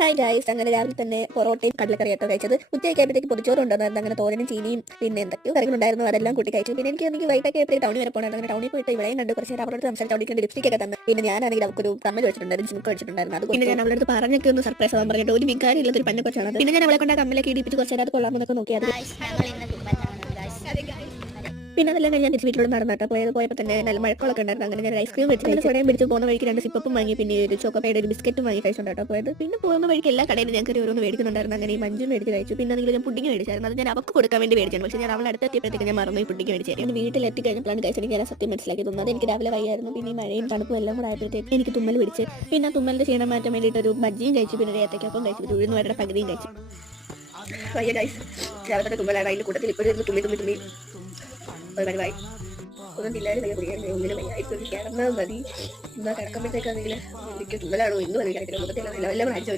Hi guys, അങ്ങനെ രാവിലെ തന്നെ പൊറോട്ടയും കടലക്കറിയൊക്കെ കഴിച്ചത്. ഉച്ചയ്ക്കായപ്പോഴത്തേക്ക് പൊതിച്ചോറ് ഉണ്ടായിരുന്നു. അങ്ങനെ തോരനും ചീനിയും പിന്നെ എന്തൊക്കെയോ കറികളുണ്ടായിരുന്നു, അതെല്ലാം കൂട്ടി കഴിച്ചു. പിന്നെ എനിക്ക് വൈകിട്ടൊക്കെ ആയപ്പോഴത്തേക്ക് ടൗണിൽ വരെ പോകണം. അങ്ങനെ ടൗണിൽ പോയിട്ട് ഇവിടെയും കണ്ട് കുറച്ച് നേരം അവരോട് സംസാരിച്ച് അവിടെ ലിപ്സ്റ്റിക് ഒക്കെ തന്നെ. പിന്നെ ഞാനാണെങ്കിൽ അവർക്കൊരു കമ്മൽ വെച്ചിട്ടുണ്ടായിരുന്നു, ജിമുക്ക് വെച്ചിട്ടുണ്ടായിരുന്നു. അത് പിന്നെ ഞാൻ അവളുടെ അടുത്ത് പറഞ്ഞൊക്കെ ഒന്ന് സർപ്രൈസ് ആവാൻ പറഞ്ഞിട്ട് ഒരു വികാരം ഇല്ലാത്തൊരു പന്നെ കൊച്ചാണ്. പിന്നെ ഞാൻ അവളെ കൊണ്ട് ആ കമ്മലൊക്കെ ഇടിപ്പിച്ച് കുറച്ച് നേരം കൊള്ളാമെന്നൊക്കെ നോക്കിയത്. പിന്നെ അതെല്ലാം കഴിഞ്ഞ് ഞാൻ തിരിച്ച് വീട്ടിലോട് നടന്നിട്ട് പോയപ്പോൾ തന്നെ നല്ല മഴക്കോളൊക്കെ ഉണ്ടായിരുന്നു. അങ്ങനെ ഞാൻ ഐസ്ക്രീം വെച്ച് അങ്ങനെ കുടയും പിടിച്ച് പോകുന്ന വഴിക്ക് 2 സിപ്പപ്പും വാങ്ങി, പിന്നെ ഒരു ചോക്കോപ്പയുടെ ഒരു ബിസ്ക്കറ്റും വാങ്ങി കഴിച്ചുകൊണ്ടാട്ടോ പോയത്. പിന്നെ പോകുന്ന വഴിക്ക് എല്ലാ കടയിലും ഞാൻ കയറി ഓരോന്ന് മേടിക്കുന്നുണ്ടായിരുന്നു. അങ്ങനെ ഈ മഞ്ചും മേടിച്ച് കഴിച്ചു. പിന്നെ അതെങ്കിലും ഞാൻ പുഡിങ് മേടിച്ചായിരുന്നു. അത് ഞാൻ അവൾക്ക് കൊടുക്കാൻ വേണ്ടി മേടിച്ചാണ്. പക്ഷേ ഞാൻ അവൾ അടുത്തെത്തിയപ്പോഴത്തേക്ക് ഞാൻ മറന്നു ഈ പുഡിങ് മേടിച്ചായിരുന്നു. വീട്ടിലെത്തി കഴിഞ്ഞപ്പോഴാണ് കഴിച്ചത് എനിക്ക് ഞാൻ സത്യം മനസ്സിലാക്കി തോന്നുന്നത്. എനിക്ക് രാവിലെ വയ്യായിരുന്നു. പിന്നെ ഈ മഴയും തണുപ്പും എല്ലാം കൂടെ ആയപ്പോഴത്തേക്ക് എനിക്ക് തുമ്മൽ പിടിച്ച്. പിന്നെ തുമ്മലിന്റെ ക്ഷീണം മാറ്റാൻ വേണ്ടിയിട്ട് ഒരു ബജ്ജിയും കഴിച്ചു, പിന്നെ ഒരു ഏത്തയ്ക്കൊപ്പം കഴിച്ചു, പിന്നെ ഉഴുന്നുവടയുടെ പകുതിയും കഴിച്ചു. വയ്യ ഗൈസ്, രാവിലത്തെ തുമ്മലാണ്. അതിൻ്റെ കൂട്ടത്തിൽ ഇപ്പോഴും തുമ്മി ഒരു പരിപാടി ഒന്നും ഇല്ലാതെ കുടിക്കാൻ ഒന്നിനും വയ്യ. കിടന്നാൽ മതി. എന്നാൽ കിടക്കുമ്പോഴത്തേക്കാണെങ്കിൽ എനിക്ക് തുമ്മലാണോ എന്നും അറിയില്ല. മുഖത്തെല്ലാം എല്ലാം അടിച്ചു